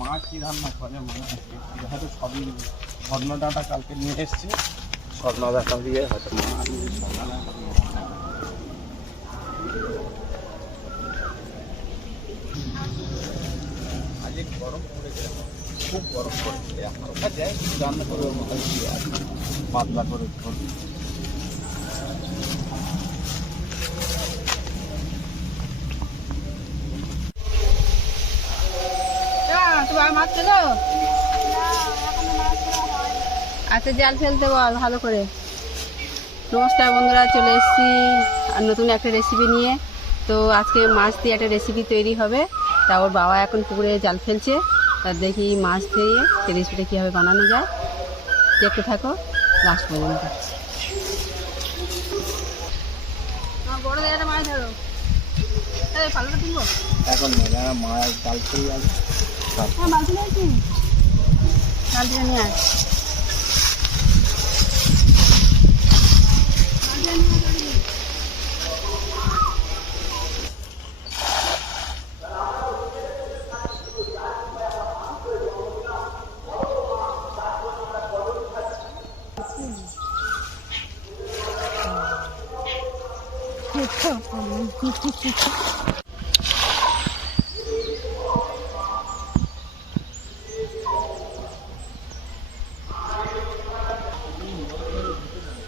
মা কি রান্না করে মনে হচ্ছে হয়তো সবই স্বর্ণ ডাঁটা কালকে নিয়ে এসছে, স্বর্ণ ডাঁটা দিয়ে হয়তো মা আজ গরম পড়েছে, খুব গরম পড়েছে। হালকা যায় কিছু রান্না করে ওর মতো দিয়ে আর পাতলা করে করবে। মাছ পেলো? আচ্ছা জাল ফেলতে বল ভালো করে। নমস্কার বন্ধুরা, চলে এসেছি আর নতুন একটা রেসিপি নিয়ে। তো আজকে মাছ দিয়ে একটা রেসিপি তৈরি হবে। তা ওর বাবা এখন পুকুরে জাল ফেলছে, তা দেখি মাছ দিয়ে সেই রেসিপিটা কীভাবে বানানো যায়। দেখতে থাকো লাস্ট পর্যন্ত। বড় জায়গাটা মাছ ধরো, পাল্লাটা তুলবো এখন মাছ জাল ফেলে যাবে। হ্যাঁ বালতি নিয়েছি, বালতিটা নিয়ে আয়।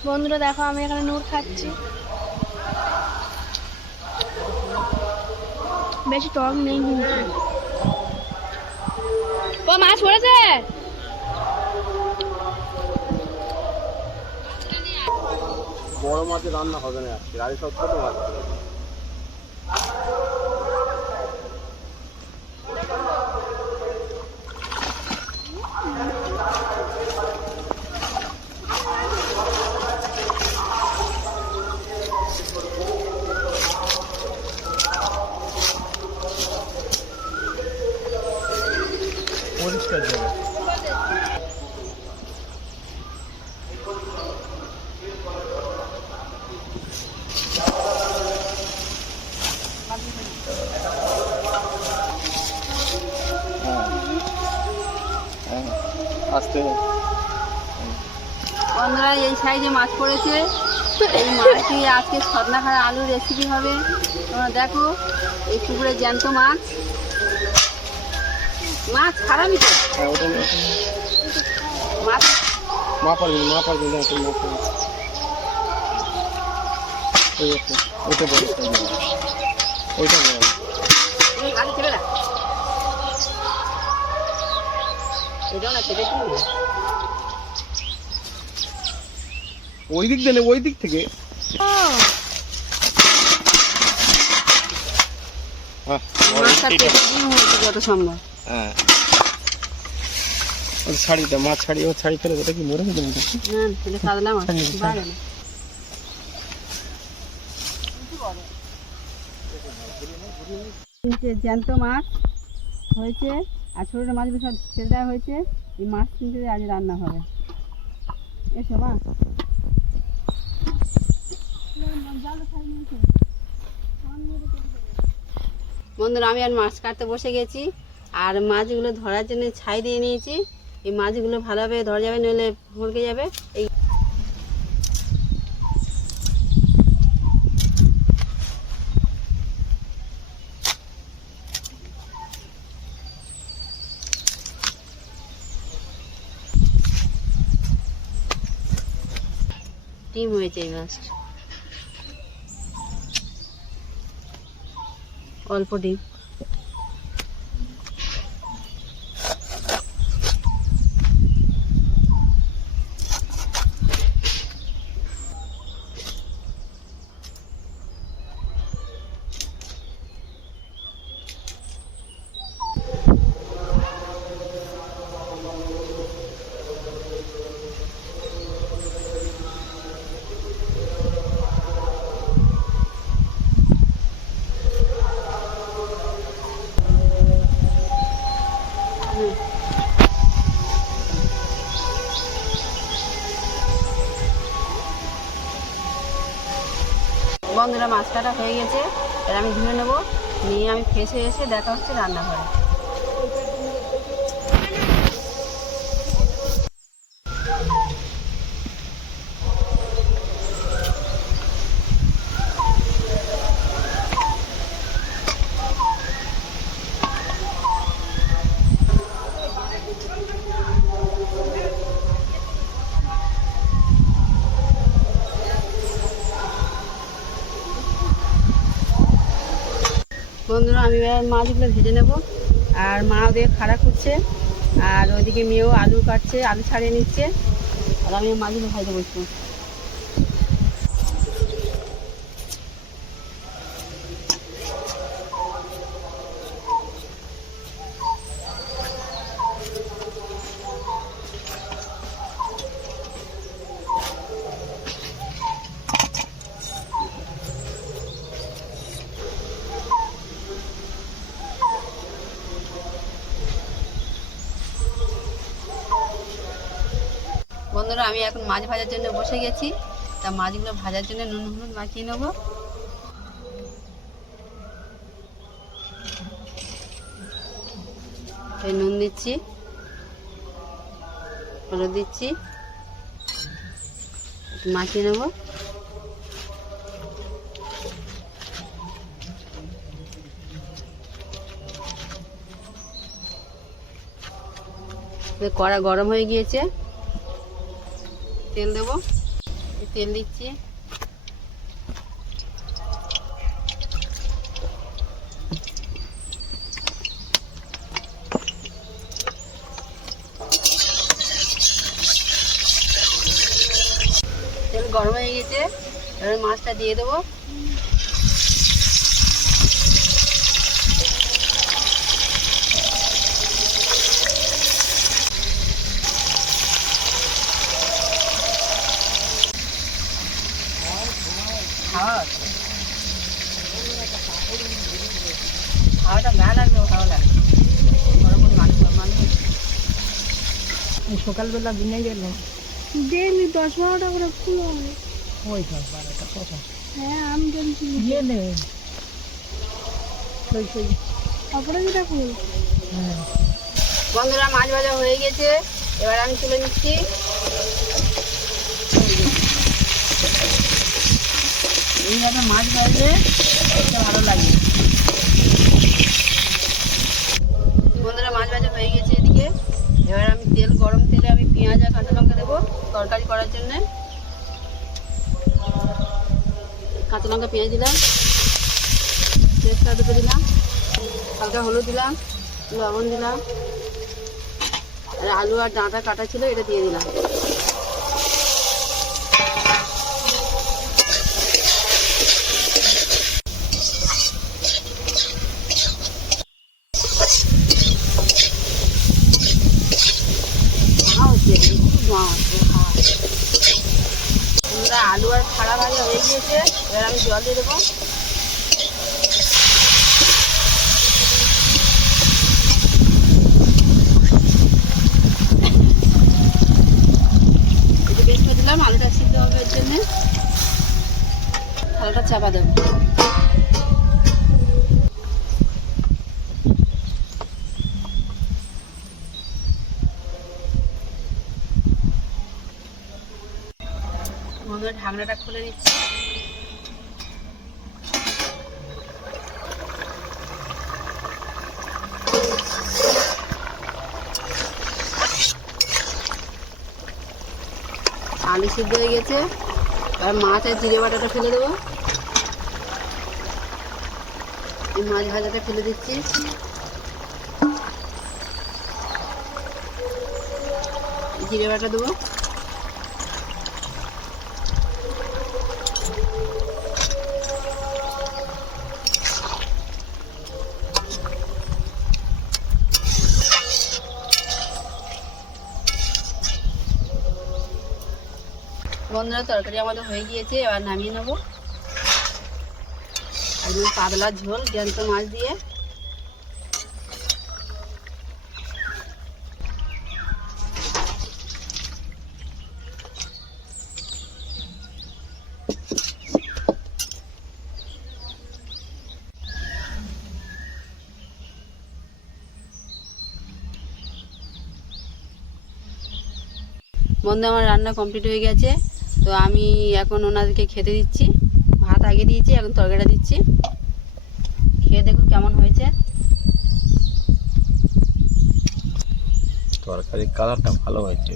বন্ধুরা দেখো, আমি এখানে নুর খাচ্ছি। বেশি টক নেই কিন্তু। ও মাছ পড়েছে। বড় মাছের রান্না হবে না আজকে, আজ সব ছোট মাছ। পরিষ্কার যাবে। আস্তে বন্ধুরা এই সাইজে মাছ পড়েছে। এই মাছটি আজকে সজনাখাড়া আলুর রেসিপি হবে। তোমরা দেখো, এই পুকুরে জ্যান্ত মাছ। মাছ খারাপই তো মাছ। মা পারবি না, মা পারবি না, তুই মা পারবি। ওইটা বড়, ওইটা বড়। আগে ছেড়ে না, এটাও না কেটে দিই। ওই দিক দিয়ে ওই দিক থেকে মাছটা কেটে দিই যত সম্ভব। হ্যাঁ ছাড়িটা মাছ ছাড়ি, ও ছাড়ি ফেলে ওটা কি মরে গেছে? না ফেলে কাটলাম বাড়ে না। জ্যান্ত মাছ হয়েছে আর ছোটো ছোটো মাছগুলো সব ছেড়ে দেওয়া হয়েছে। এই মাছ কিনতে আজ রান্না হবে। এসো মা। বন্ধুরা আমি আর মাছ কাটতে বসে গেছি, আর মাছগুলো ধরার জন্য ছাই দিয়ে নিয়েছি। এই মাছগুলো ভালোভাবে ধরা যাবে, নইলে ভরকে যাবে। এই ডিম হয়েছে, এই মাছ অল্প ডিম। বন্ধুরা মাছ কাটা হয়ে গেছে, এবার আমি ধুয়ে নেবো। নিয়ে আমি ফ্রেশ হয়ে এসে দেখা হচ্ছে রান্নাঘরে। বন্ধুরা আমি এবার মাছগুলো ভেজে নেব, আর মা ওদিকে খাড়া করছে, আর ওইদিকে মেয়েও আলু কাটছে, আলু ছাড়িয়ে নিচ্ছে, আর আমি মাছগুলো ভাজতে বসবো। বন্ধুরা আমি এখন মাছ ভাজার জন্য বসে গেছি, তা মাছগুলো ভাজার জন্য নুন হলুদ মাখিয়ে নেব। এই নুন দিচ্ছি, হলুদ দিচ্ছি, একটু মাখিয়ে নেব। কড়া গরম হয়ে গিয়েছে, তেল দেবো, তেল দিচ্ছি। তেল গরম হয়ে গেছে, এবার মাছটা দিয়ে দেবো। হাওয়াটা গা লাগবে, হাওয়া লাগবে, সকালবেলা দিনে গেল ডেলি 10-12টা করে ফুল হবে। ওই 10-12টা কথা, হ্যাঁ আমি জানছি ইয়ে নে অপরাজিতা ফুল। হ্যাঁ বন্ধুরা মাছ ভাজা হয়ে গেছে, এবার আমি তুলে নিচ্ছি। এইভাবে মাছ ভাজলে ভালো লাগে। বন্ধুরা মাছ ভাজা হয়ে গেছে এদিকে, এবার আমি তেল গরম তেলে আমি পেঁয়াজ আর কাঁচা লঙ্কা দেবো তরকারি করার জন্য। কাঁচা লঙ্কা পেঁয়াজ দিলাম, তেজপাতা দিলাম, হালকা হলুদ দিলাম, লবণ দিলাম, আর আলু আর ডাঁটা কাটা ছিল এটা দিয়ে দিলাম। আলু আর খাড়া ভাজা হয়ে গিয়েছে, এবার আমি জল দিয়ে দেবো। একটু বেশি দিলাম, আলুটা সিদ্ধ হবে এর জন্যে। আলুটা চাপা দেবো। বন্ধুরা ঢাকনাটা খুলে দিচ্ছি। আলু সিদ্ধ হয়ে গেছে, আর মাছ আর জিরে বাটাটা ফেলে দেবো। এই মাছ ভাজাটা ফেলে দিচ্ছি। জিরে বাটা দেবো। বন্ধুরা তরকারি আমাদের হয়ে গিয়েছে, এবার নামিয়ে নেবো। একদম পাতলা ঝোল জ্যান্ত মাছ দিয়ে। বন্ধু আমার রান্না কমপ্লিট হয়ে গেছে, তো আমি এখন ওনাদেরকে খেতে দিচ্ছি। ভাত আগে দিয়েছি, এখন তরকারিটা দিচ্ছি। খেয়ে দেখো কেমন হয়েছে। তরকারির কালারটা ভালো হয়েছে,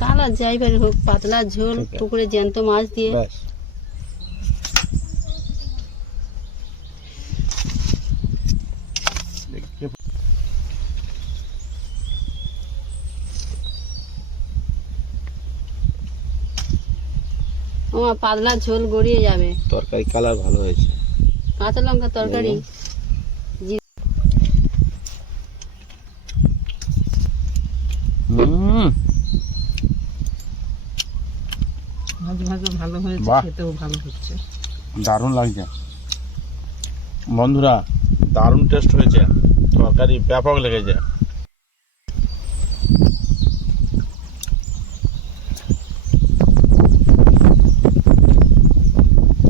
কালার যাই পারে হোক, পাতলা ঝোল পুকুরে জ্যান্ত মাছ দিয়ে। ওমা পাতলা ঝোল গড়িয়ে যাবে। তরকারি কালার ভালো হয়েছে। কাঁচা লঙ্কা তরকারি। ভাজা ভাজা ভালো হয়েছে, খেতেও ভালো হচ্ছে, দারুণ লাগছে বন্ধুরা, দারুণ টেস্ট হয়েছে, তরকারি ব্যাপক লেগেছে।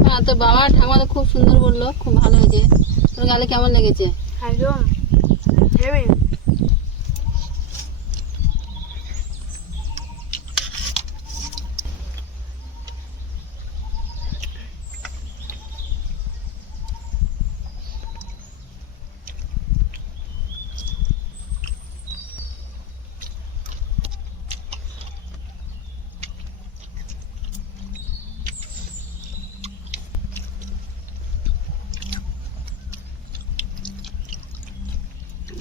হ্যাঁ, তো বাবা ঠাকুমা তো খুব সুন্দর বললো, খুব ভালো হয়েছে। তোর গালে কেমন লেগেছে? একদম হেভি।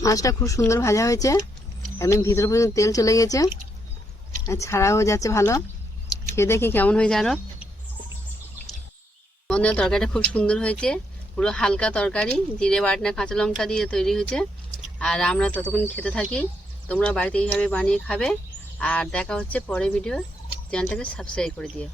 মাছটা খুব সুন্দর ভাজা হয়েছে, একদম ভিতর পর্যন্ত তেল চলে গেছে আর ছাড়াও যাচ্ছে ভালো। খেয়ে দেখি কেমন হয়েছে আরো। বন্ধুরা, তরকারিটা খুব সুন্দর হয়েছে, পুরো হালকা তরকারি, জিরে বাটনা কাঁচা লঙ্কা দিয়ে তৈরি হয়েছে। আর আমরা ততক্ষণ খেতে থাকি, তোমরা বাড়িতে এইভাবে বানিয়ে খাবে। আর দেখা হচ্ছে পরের ভিডিও, চ্যানেলটাকে সাবস্ক্রাইব করে দিও।